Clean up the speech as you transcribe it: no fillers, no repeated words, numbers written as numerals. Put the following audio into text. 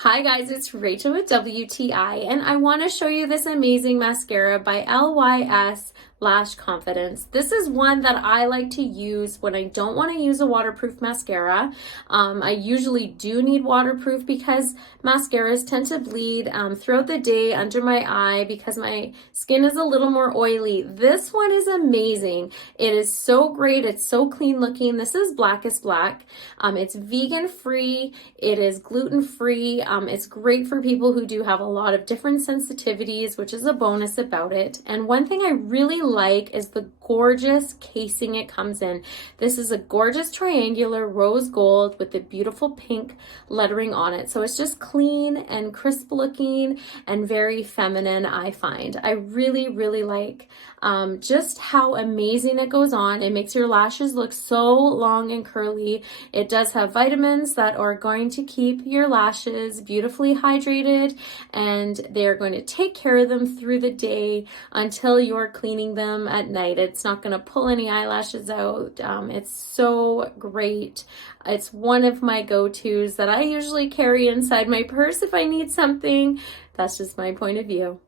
Hi guys, it's Rachel with WTI, and I want to show you this amazing mascara by LYS Lash Confidence. This is one that I like to use when I don't want to use a waterproof mascara. I usually do need waterproof because mascaras tend to bleed throughout the day under my eye because my skin is a little more oily. This one is amazing. It is so great. It's so clean looking. This is Blackest Black. It's vegan free. It is gluten free. It's great for people who do have a lot of different sensitivities, which is a bonus about it. And one thing I really like is the gorgeous casing it comes in. This is a gorgeous triangular rose gold with the beautiful pink lettering on it. So it's just clean and crisp looking and very feminine, I find. I really, really like just how amazing it goes on. It makes your lashes look so long and curly. It does have vitamins that are going to keep your lashes beautifully hydrated, and they're going to take care of them through the day until you're cleaning them at night. It's not going to pull any eyelashes out. It's so great. It's one of my go-tos that I usually carry inside my purse if I need something. That's just my point of view.